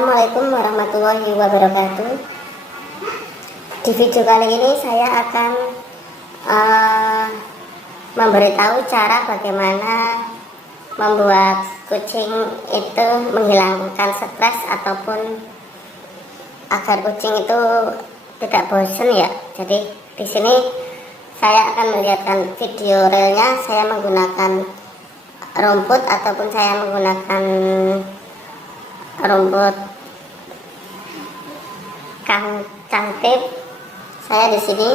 Assalamualaikum warahmatullahi wabarakatuh. Di video kali ini saya akan memberitahu cara bagaimana membuat kucing itu menghilangkan stres ataupun agar kucing itu tidak bosan ya. Jadi di sini saya akan melihatkan video realnya, saya menggunakan rumput ataupun saya menggunakan rumput cangkep. Saya di sini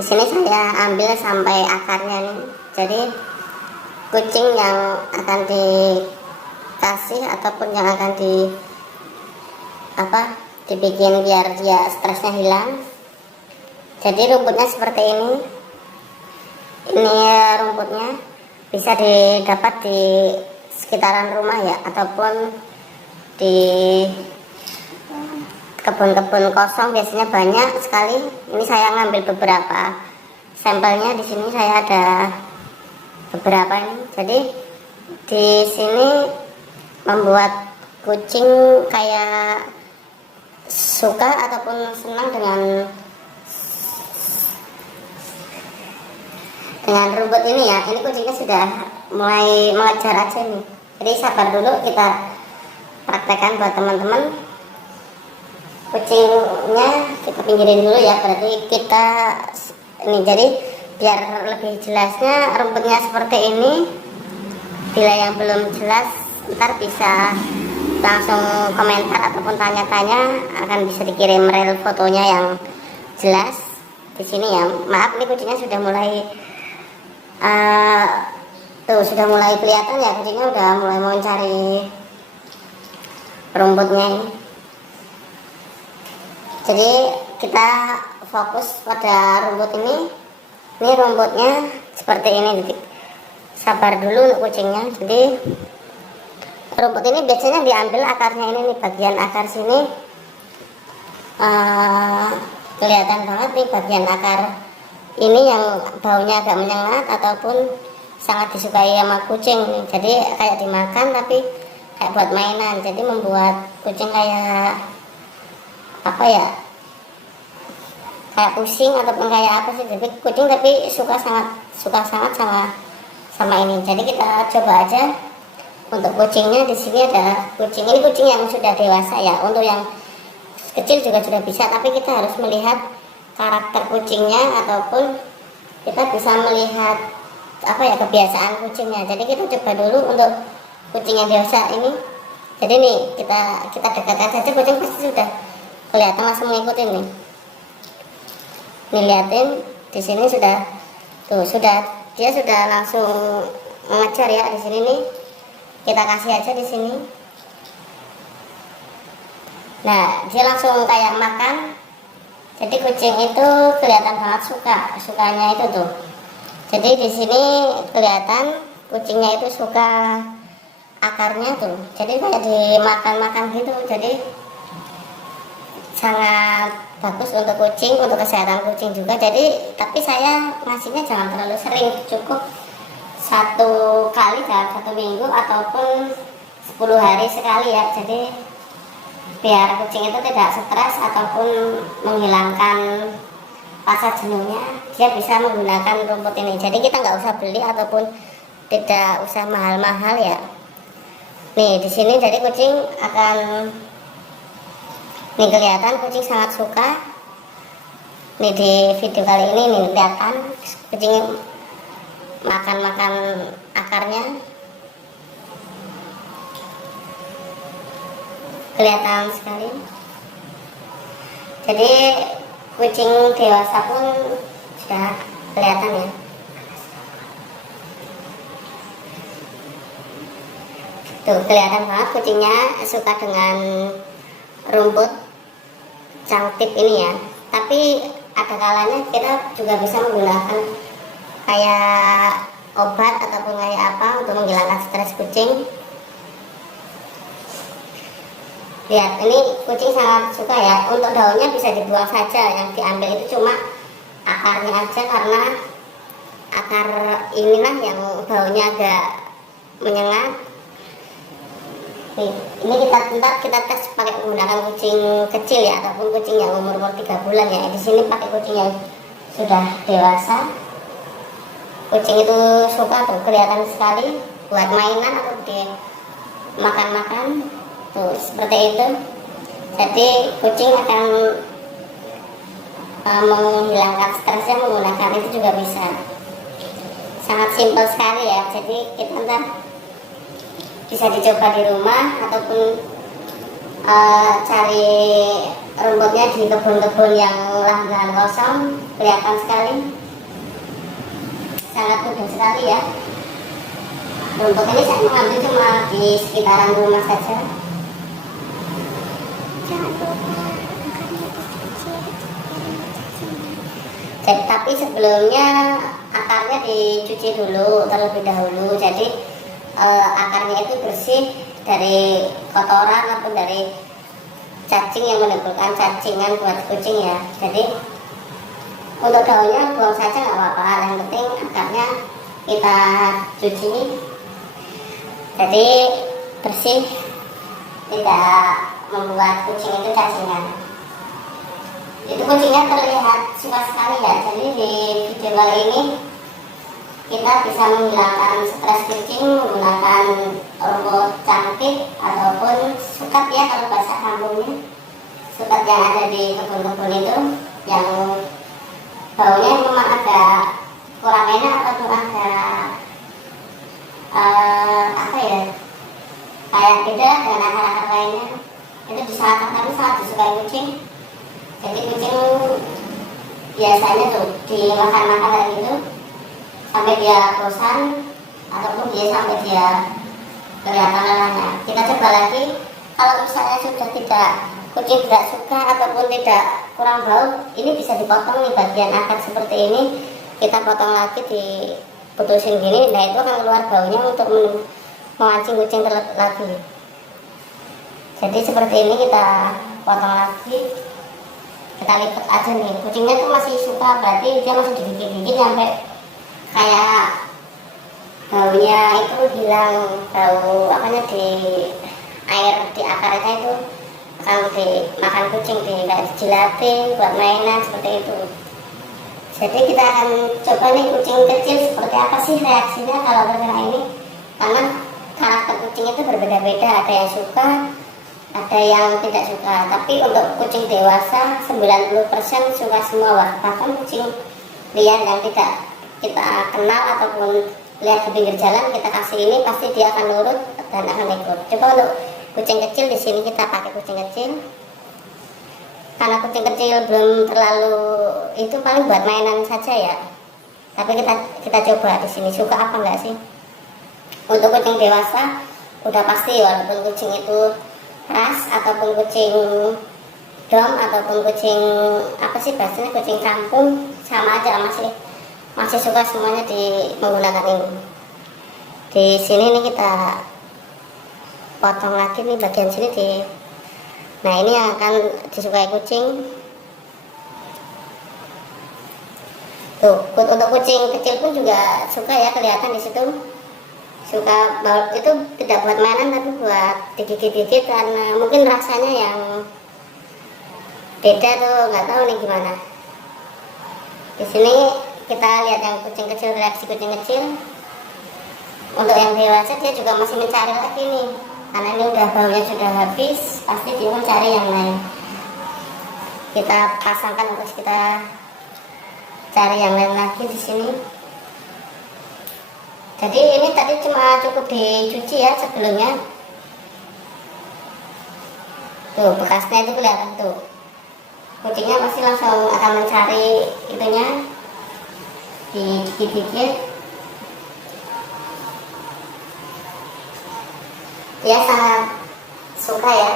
saya ambil sampai akarnya nih. Jadi kucing yang akan dikasih ataupun yang akan dibikin biar dia stresnya hilang. Jadi rumputnya seperti ini. Ini rumputnya bisa didapat di sekitaran rumah ya, ataupun di kebun-kebun kosong biasanya banyak sekali. Ini saya ngambil beberapa sampelnya, di sini saya ada beberapa ini. Jadi di sini membuat kucing kayak suka ataupun senang dengan rumput ini ya. Ini kucingnya sudah mulai mengejar aja nih. Jadi sabar dulu, kita praktekkan buat teman-teman. Kucingnya kita pinggirin dulu ya, berarti kita ini. Jadi biar lebih jelasnya rumputnya seperti ini. Bila yang belum jelas ntar bisa langsung komentar ataupun tanya-tanya, akan bisa dikirim reel fotonya yang jelas di sini ya. Maaf, ini kucingnya sudah mulai sudah mulai kelihatan ya, kucingnya udah mulai mau cari rumputnya ini. Jadi kita fokus pada rumput ini. Ini rumputnya seperti ini. Jadi sabar dulu untuk kucingnya. Jadi rumput ini biasanya diambil akarnya ini nih, bagian akar sini kelihatan banget nih bagian akar ini yang baunya agak menyengat ataupun sangat disukai sama kucing nih. Jadi kayak dimakan tapi kayak buat mainan, jadi membuat kucing kayak kayak pusing ataupun kayak apa sih. Jadi kucing tapi suka sangat sama ini. Jadi kita coba aja untuk kucingnya. Di sini ada kucing, ini kucing yang sudah dewasa ya. Untuk yang kecil juga sudah bisa, tapi kita harus melihat karakter kucingnya ataupun kita bisa melihat kebiasaan kucingnya. Jadi kita coba dulu untuk kucing yang dewasa ini. Jadi nih kita dekatkan saja, kucing pasti sudah kelihatan langsung mengikutin nih. Nih liatin di sini dia sudah langsung mengejar ya. Di sini nih kita kasih aja di sini. Nah, dia langsung kayak makan. Jadi kucing itu kelihatan banget sukanya itu tuh. Jadi di sini kelihatan kucingnya itu suka akarnya tuh. Jadi kayak dimakan-makan gitu. Jadi sangat bagus untuk kucing, untuk kesehatan kucing juga. Jadi tapi saya ngasihnya jangan terlalu sering, cukup 1 kali dalam 1 minggu ataupun 10 hari sekali ya. Jadi biar kucing itu tidak stres ataupun menghilangkan rasa jenuhnya, dia bisa menggunakan rumput ini. Jadi kita nggak usah beli ataupun tidak usah mahal-mahal ya. Nih di sini jadi kucing akan nih kelihatan kucing sangat suka. Nih di video kali ini nih kelihatan kucing makan akarnya. Kelihatan sekali. Jadi kucing dewasa pun sudah kelihatan ya. Tuh kelihatan banget kucingnya suka dengan rumput cangkep ini ya. Tapi ada kalanya kita juga bisa menggunakan kayak obat ataupun kayak apa untuk menghilangkan stres kucing. Lihat, ini kucing sangat suka ya. Untuk daunnya bisa dibuang saja, yang diambil itu cuma akarnya aja, karena akar inilah yang baunya agak menyengat. Nih, ini kita tes pakai menggunakan kucing kecil ya, ataupun kucing yang umur 3 bulan ya. Di sini pakai kucing yang sudah dewasa. Kucing itu suka tuh, kelihatan sekali buat mainan atau di makan-makan tuh seperti itu. Jadi kucing akan menghilangkan stresnya menggunakan itu juga bisa. Sangat simpel sekali ya. Jadi kita ntar bisa dicoba di rumah ataupun cari rumputnya di kebun-kebun yang lahan kosong. Kelihatan sekali, sangat mudah sekali ya. Rumput ini saya mengambil cuma di sekitaran rumah saja. Jangan lupa akarnya dikecil. Jadi, tapi sebelumnya akarnya dicuci dulu terlebih dahulu. Jadi akarnya itu bersih dari kotoran ataupun dari cacing yang menimbulkan cacingan buat kucing ya. Jadi untuk daunnya buang saja nggak apa-apa, yang penting akarnya kita cuci jadi bersih, tidak membuat kucing itu cacingan. Itu kucingnya terlihat suka sekali ya. Jadi di video kali ini kita bisa menghilangkan stres kucing menggunakan rumput cangkik ataupun sukat ya kalau bahasa kampungnya. Sukat yang ada di kebun-kebun itu yang baunya memang agak kurang enak ataupun agak apa ya, kayak beda dengan akar-akar lainnya. Itu disalahkan tapi sangat disukai kucing. Jadi kucing biasanya tuh dimakan-makan kayak gitu sampai dia bosan ataupun sampai dia kelihatan lelahnya. Kita coba lagi, kalau misalnya sudah kucing tidak suka ataupun tidak kurang bau, ini bisa dipotong nih bagian akar seperti ini, kita potong lagi, diputusin gini. Nah itu akan keluar baunya untuk memancing kucing lagi. Jadi seperti ini kita potong lagi, kita lipat aja nih. Kucingnya tuh masih suka, berarti dia masih digigit-gigit sampai kayak baunya itu hilang, bau apanya di air di akarnya itu akan dimakan kucing, dijilatin buat mainan seperti itu. Jadi kita akan coba nih kucing kecil seperti apa sih reaksinya kalau terkena ini, karena karakter kucing itu berbeda-beda, ada yang suka, ada yang tidak suka. Tapi untuk kucing dewasa 90% suka semua, bahkan kucing liar yang tidak kita kenal ataupun lihat di pinggir jalan kita kasih ini pasti dia akan nurut dan akan ikut. Coba untuk kucing kecil, di sini kita pakai kucing kecil karena kucing kecil belum terlalu itu, paling buat mainan saja ya. Tapi kita coba di sini suka apa enggak sih. Untuk kucing dewasa udah pasti, walaupun kucing itu ras ataupun kucing dom ataupun kucing apa sih bahasanya, kucing kampung, sama aja, masih suka semuanya menggunakan ini. Di sini nih kita potong lagi nih bagian sini nah ini yang akan disukai kucing. Tuh, untuk kucing kecil pun juga suka ya, kelihatan di situ suka. Itu tidak buat mainan tapi buat digigit-gigit, karena mungkin rasanya yang beda tuh, nggak tahu nih gimana. Di sini kita lihat yang kucing kecil, reaksi kucing kecil. Untuk yang dewasa dia juga masih mencari lagi nih, karena ini udah baunya sudah habis, pasti dia mencari yang lain. Kita pasangkan, terus kita cari yang lain lagi di sini. Jadi ini tadi cuma cukup dicuci ya sebelumnya. Tuh bekasnya itu kelihatan tuh. Kucingnya pasti langsung akan mencari itunya, digigit-gigit. Dia sangat suka ya.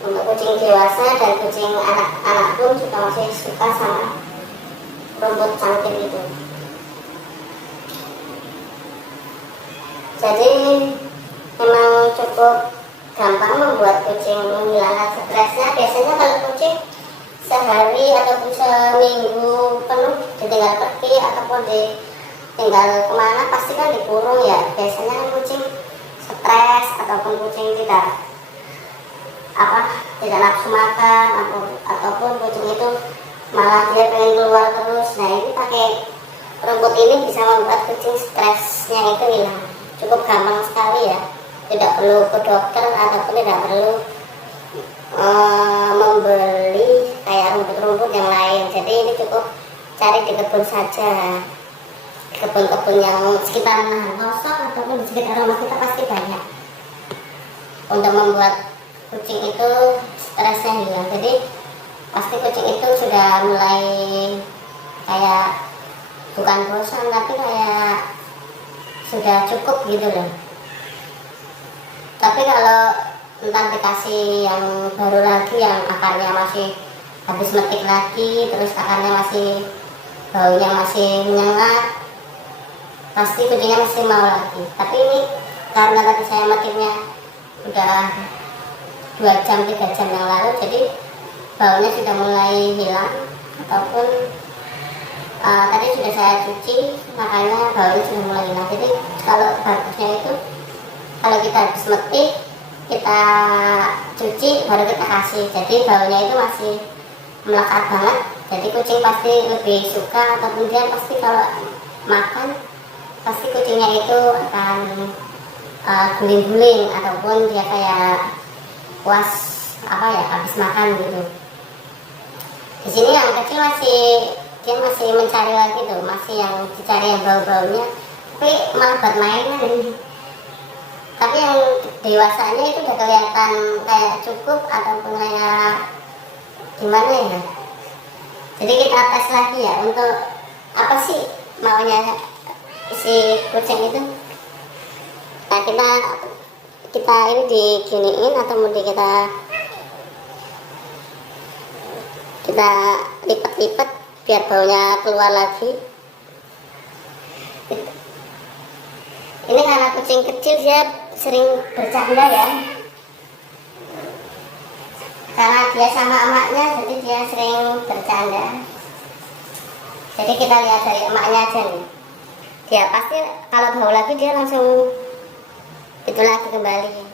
Untuk kucing dewasa dan kucing anak-anak pun juga masih suka sama rumput cangkir itu. Jadi memang cukup gampang membuat kucing menghilangkan stresnya. Biasanya kalau kucing sehari ataupun seminggu penuh ditinggal pergi ataupun ditinggal kemana, pasti kan dikurung ya. Biasanya kucing stres ataupun kucing tidak tidak nafsu makan, ataupun kucing itu malah dia pengen keluar terus. Nah, ini pakai rumput ini bisa membuat kucing stresnya itu hilang. Cukup gampang sekali ya, tidak perlu ke dokter ataupun tidak perlu membeli kayak rumput-rumput yang lain. Jadi ini cukup cari di kebun saja, kebun-kebun yang sekitar lahan kosong ataupun di sekitar rumah kita pasti banyak, untuk membuat kucing itu stresnya hilang. Jadi pasti kucing itu sudah mulai kayak bukan bosan, tapi kayak sudah cukup gitu loh. Tapi kalau entar dikasih yang baru lagi, yang akarnya masih habis metik lagi, terus akarnya masih baunya masih menyengat, pasti kucingnya masih mau lagi. Tapi ini karena tadi saya metiknya udah 2 jam 3 jam yang lalu, jadi baunya sudah mulai hilang, ataupun tadi sudah saya cuci, makanya baunya sudah mulai hilang. Jadi kalau bagusnya itu kalau kita habis metik, kita cuci baru kita kasih, jadi baunya itu masih melekat banget. Jadi kucing pasti lebih suka, ataupun dia pasti kalau makan pasti kucingnya itu akan guling-guling, ataupun dia kayak puas habis makan gitu. Di sini yang kecil dia masih mencari lagi tuh, masih yang dicari yang bau-baunya, tapi malah buat mainan ini. Tapi yang dewasanya itu udah kelihatan kayak cukup ataupun kayak gimana ya. Jadi kita tes lagi ya, untuk apa sih maunya si kucing itu. Nah, kita ini diginiin atau mau kita lipat-lipat biar baunya keluar lagi. Ini karena kucing kecil dia sering bercanda ya, karena dia sama emaknya, jadi dia sering bercanda. Jadi kita lihat dari emaknya aja nih, dia pasti kalau bau lagi dia langsung itu lagi kembali.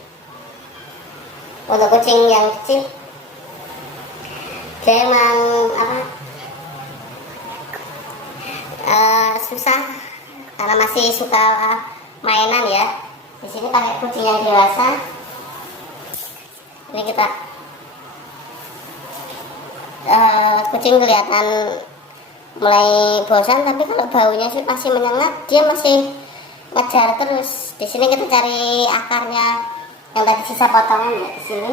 Untuk kucing yang kecil dia emang susah karena masih suka mainan ya. Di sini pakai kucing yang dewasa. Ini kita kucing kelihatan mulai bosan, tapi kalau baunya sih masih menyengat, dia masih ngejar terus. Di sini kita cari akarnya yang tadi sisa potongan ya, di sini.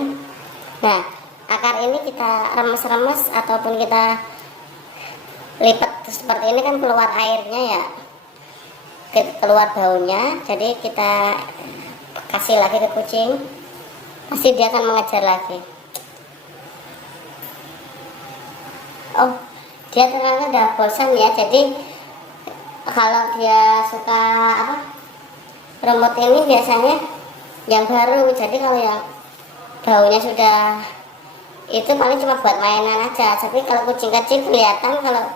Nah, akar ini kita remes-remes ataupun kita lipat seperti ini, kan keluar airnya ya, keluar baunya. Jadi kita kasih lagi ke kucing, pasti dia akan mengejar lagi. Oh, dia ternyata udah bosan ya. Jadi kalau dia suka rumput ini biasanya yang baru. Jadi kalau yang baunya sudah itu paling cuma buat mainan aja. Tapi kalau kucing kecil kelihatan kalau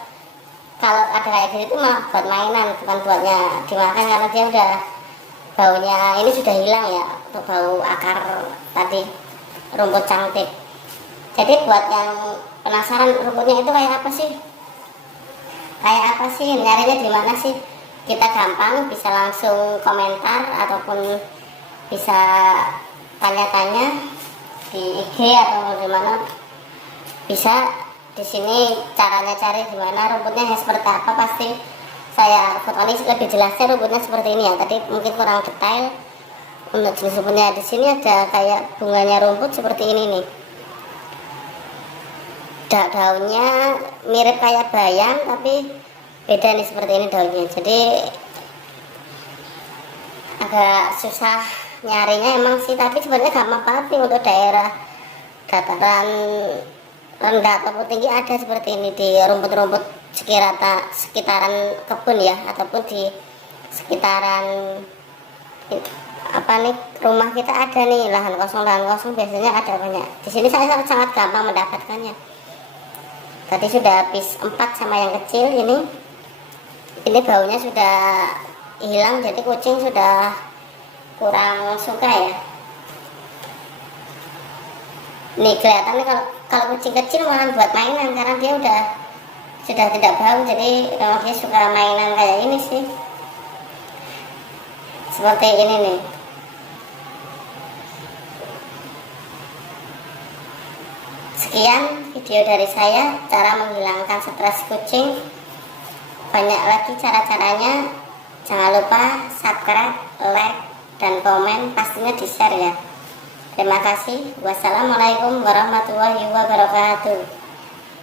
ada kayak gitu itu malah buat mainan, bukan buatnya dimakan, karena dia udah baunya ini sudah hilang ya, untuk bau akar tadi rumput cantik. Jadi buat yang penasaran rumputnya itu kayak apa sih, nyarinya di mana sih, kita gampang bisa langsung komentar ataupun bisa tanya-tanya di IG atau di mana. Bisa di sini caranya cari di mana rumputnya yang seperti apa, pasti saya foto ini lebih jelasnya rumputnya seperti ini ya. Tadi mungkin kurang detail untuk jenis rumputnya. Di sini ada kayak bunganya rumput seperti ini nih. Daunnya mirip kayak bayam, tapi beda nih, seperti ini daunnya. Jadi agak susah nyarinya emang sih, tapi sebenarnya gampang banget nih untuk daerah dataran rendah ataupun tinggi, ada seperti ini di rumput-rumput sekitaran kebun ya, ataupun di sekitaran rumah kita ada nih lahan kosong biasanya ada banyak. Di sini saya sangat gampang mendapatkannya. Tadi sudah habis 4 sama yang kecil ini baunya sudah hilang, jadi kucing sudah kurang suka ya. Nih kelihatannya kalau kucing kecil malah buat mainan karena dia sudah tidak bau, jadi memang dia suka mainan kayak ini sih, seperti ini nih. Sekian video dari saya, cara menghilangkan stres kucing. Banyak lagi cara-caranya. Jangan lupa subscribe, like, dan komen, pastinya di share ya. Terima kasih. Wassalamualaikum warahmatullahi wabarakatuh.